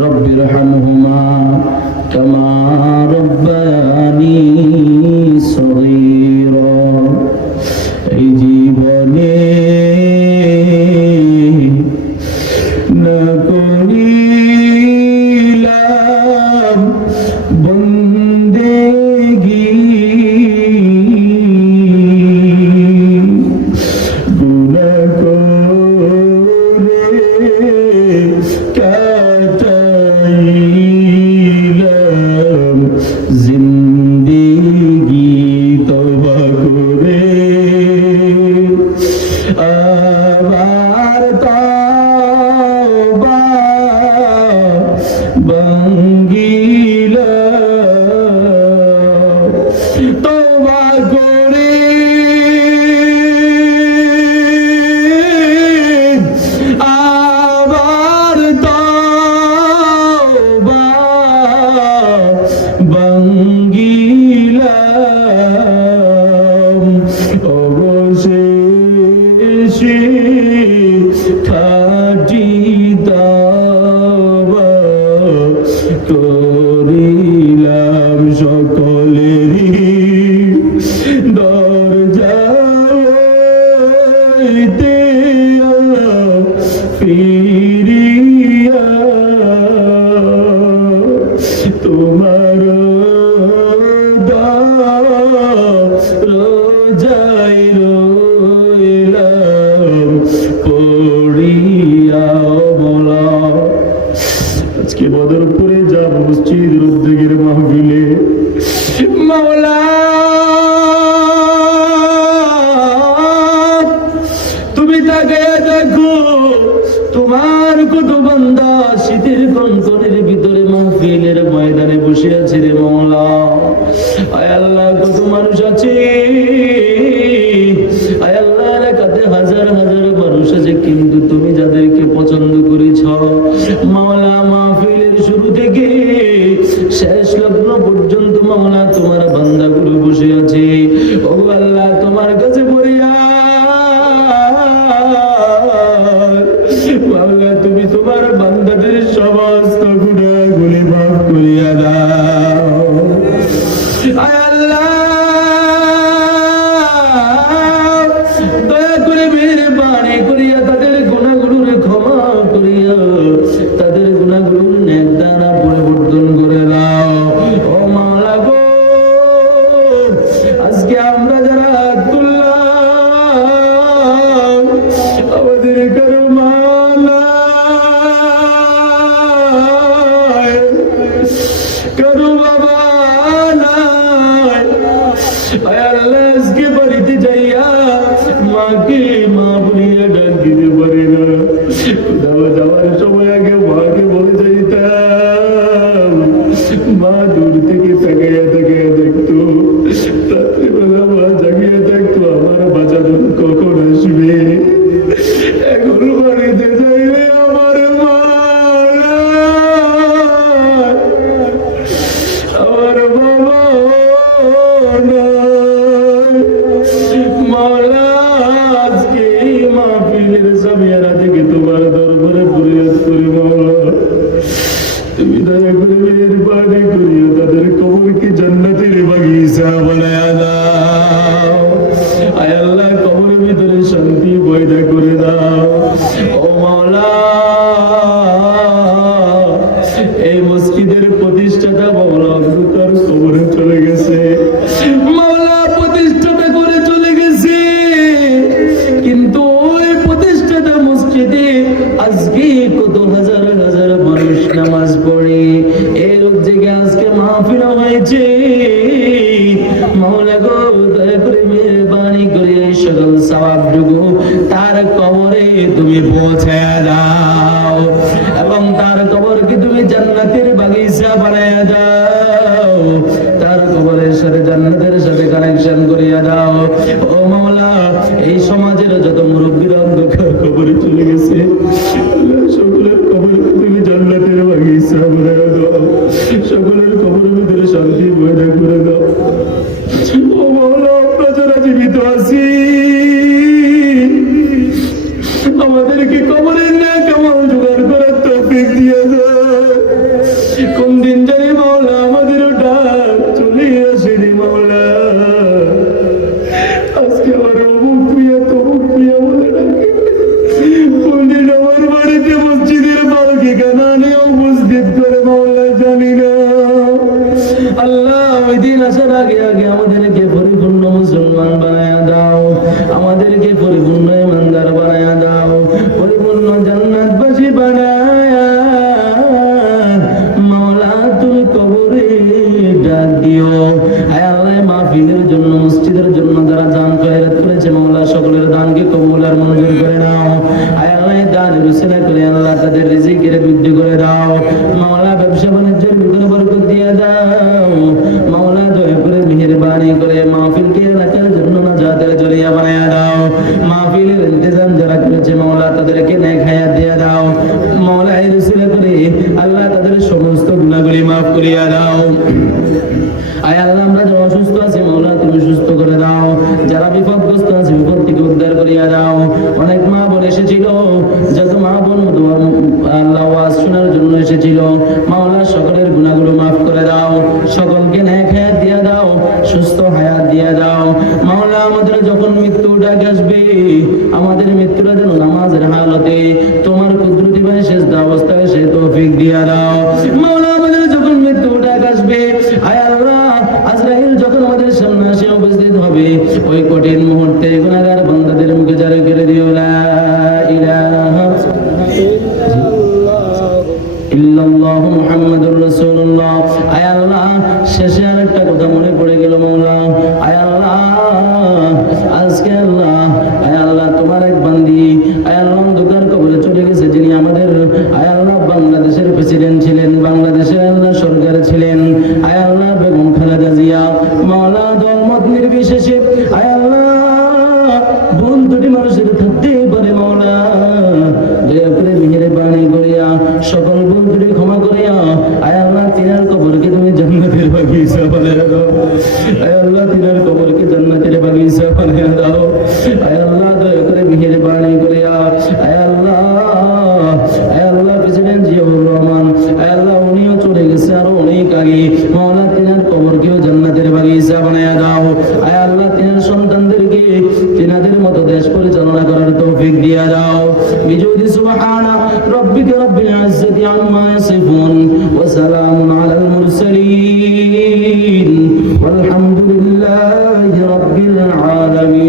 رب ارحمهما كما ربياني صغيرا এই জীবনে না করিলাম বন্দেগি গুনাহ করে কাটাইলাম জিন্দেগি তওবা করে আবার তওবা ভাঙ্গিলাম তওবা করে আবার তওবা ভাঙ্গিলাম অবশেষে খাঁটি তওবা করিলাম সকলেরই দরজা হইতে ফিরিয়া তোমার রোজাই রইলাম পড়িয়া বলা। আজকে বদরপুরে যা মসজিদ উদ্যোগের মাহফিলে মাওলা তুমি তাকে দেখো, তোমার কত বান্দা শীতের কনকনের ভিতরে মাহফিলের ময়দানে বসে আছে রে মাওলা। আয় আল্লাহ, কত মানুষ আছে, আয় আল্লাহ, এলাকাতে হাজার হাজার মানুষ আছে, কিন্তু তুমি যাদেরকে পছন্দ করেছ মাওলা, মাহফিলের শুরু থেকে শেষ লগ্ন পর্যন্ত মাওলা তোমার বান্দাগুলো বসে আছে। ও আল্লাহ, তোমার কাছে পড়িয়া মাওলা তুমি তোমার বান্দাদের সমস্ত গুনাহগুলি মাফ করিয়া দাও। আয় আল্লাহ, দয়া করে মেহেরবানি করিয়া তাদের গুনাহগুলোর ক্ষমা করিয়া তাদের গুনাহগুলোর নেক দানা পরিবর্তন করে দাও। ও মাওলা গো, আজকে আমরা যারা হাত তুললাম আমাদের কারো মা নাই, কারো বাবা নাই। আয় আল্লাহ, আজকে বাড়িতে যাইয়া মাকে মা বলিয়া ডাক দিতে পারি না, কোথাও যাওয়ার সময় আগে মাকে বলে যাইতাম, মা দূর থেকে তাকাইয়া তাকাইয়া দেখতো, রাত্রিবেলা মা জাগিয়ে থাকতো আমার বাঁচানো কখন আসবে। এখন বাড়িতে যাইলে আমার মা নাই, আমার বাবা নাই। মাওলা, আজকে এই মাহফিলের সামিয়ানা থেকে তোমার দরবারে ফরিয়াদ করি মাওলা, তুমি দয়া করে মেহেরবানি করিয়া তাদের কবরকে জান্নাতের বাগিচা বানায়া দাও। আয় আল্লাহ, কবরের ভিতরে শান্তি পয়দা করে দাও। ও মাওলা, এই মসজিদের প্রতিষ্ঠাতা মাওলা অন্ধকার কবরে চলে গেছে, মাওলা প্রতিষ্ঠাতা করে চলে গেছে, কিন্তু ওই প্রতিষ্ঠাতা মসজিদে আজকে কত হাজার হাজার মানুষ নামাজ পড়ে, এই লোক জেগে আজকে মাহফিল হয়েছে। মাওলা গো, দয়া করে মেহেরবানি করে এই সকল সওয়াবটুকু তার কবরে তুমি পৌঁছে দাও এবং তার কবরকে তুমি জান্নাতের বাগিচা বানায়া দাও, তার কবরের সাথে জান্নাতের সাথে কানেকশন করিয়া দাও। ও মাওলা, এই সমাজের যত মুরব্বীরা অন্ধকার কবরে চলে গেছে, সকলের কবরকে তুমি জান্নাতের বাগিচা বানায়া দাও, সকলের কবরের ভিতরে শান্তি পয়দা করে দাও। ও মাওলা, আমরা যারা জীবিত আছি আমাদেরকে কবরের নেক আমল জোগাড় করার তৌফিক দিয়ে দাও। তুমি উপস্থিত করে মাওলা জানি না। আল্লাহ ওই দিন আসার আগে আগে আমাদেরকে পরিপূর্ণ মুসলমান বানায়া দাও, আমাদেরকে পরিপূর্ণ ইমানদার বানায়া দাও, পরিপূর্ণ জান্নাতবাসী বানায়া মাওলা তুমি কবরে ডাক দিও। আয় আল্লাহ মাহফিলের জন্য মসজিদের জন্য যারা দান খয়রাত করেছে মাওলা সকলের দানকে কবুল আর মঞ্জুর করে নাও। আয় আল্লাহ দানের উসিলা করে আল্লাহ তাদের রিজিকের বৃদ্ধি করে দাও। মাওলা ব্যবসা বাণিজ্যের ভিতরে বরকত দিয়ে দাও। মাওলা দয়া করে মেহেরবানি করে মাহফিলকে রাখার জন্য নাজাতের জরিয়া বানায়া দাও। মাহফিলের ইন্তজাম যারা করেছে মাওলা তাদেরকে নেক হায়াত দিয়ে দাও। মাওলা এর উসিলা করে আল্লাহ তাদের সমস্ত গুনাহগুলি মাফ করিয়া দাও। আয় আল্লাহ আমরা যারা অসুস্থ আছি মাওলা তুমি সুস্থ করে দাও, যারা বিপদগ্রস্ত আছে বিপদ থেকে উদ্ধার করিয়া দাও। অনেক মা বোন এসেছিল, যত মা বোন আল্লাহ ওয়াজ শোনার জন্য এসেছিল মাওলা সকলের গুনাহগুলো মাফ করে দাও, সকলকে নেক হায়াত দিয়ে দাও, সুস্থ হায়াত দিয়ে দাও। মাওলা আমাদের যখন মৃত্যু ডাক আসবে আমাদের মৃত্যুটা যেন নামাজের হালতে তোমার কুদরতি ভাবে শেষ অবস্থায় সে তৌফিক দিয়ে দাও। মাওলা আমাদের যখন মৃত্যু ডাক আসবে আয় আল্লাহ আজরাইল যখন আমাদের সামনে এসে উপস্থিত হবে ওই কঠিন মুহূর্তে গুনাহগার বান্দাদের মুখে জারি করে দিও লা ইলাহা ইল্লাল্লাহু মুহাম্মাদুর রাসূলুল্লাহ। আয় আল্লাহ শেষে আরেকটা কথা মনে পড়ে গেল মাওলা। আয় আল্লাহ আজকে আল্লাহ আয় আল্লাহ তোমার এক বান্দি আয় আল্লাহ অন্ধকার কবরে চলে গেছে, যিনি আমাদের আয় আল্লাহ বাংলাদেশের প্রেসিডেন্ট ছিলেন, বাংলাদেশের আল্লাহ সরকার ছিলেন। আয় আল্লাহ বেগম খালেদা জিয়া মাওলা দলমত নির্বিশেষে আয় আল্লাহ ভুল দুটি মানুষের থাকতে পারে মাওলা দয়া করে মেহেরবানি করিয়া সকল ভুল দুটি ক্ষমা করিয়া আয় আল্লাহ তিনার কবরকে তুমি জান্নাতের বাগিচা বানিয়ে দাও। আয় আল্লাহ তিনার কবরকে জান্নাতের বাগিচা বানিয়ে দাও। আয় আল্লাহ দয়া করে মেহেরবানি করিয়া আয় আল্লাহ প্রেসিডেন্ট জিয়াউর রহমান আয় আল্লাহ উনিও চলে গেছে আরো অনেক আগে মাওলা তিনার কবরকেও জান্নাতের বাগিচা বানিয়ে দাও। আয় আল্লাহ তিনার সন্তানদেরকে তিনাদের মতো দেশ পরিচালনা করার তৌফিক দিয়া দাও। বিজুদি সুবহানা রাব্বিকা রাব্বিল ইজ্জাতি আম্মা ইয়াসিফুন ওয়া সালামুন আলাল মুরসালিন ওয়ালহামদুলিল্লাহি রাব্বিল আলামিন।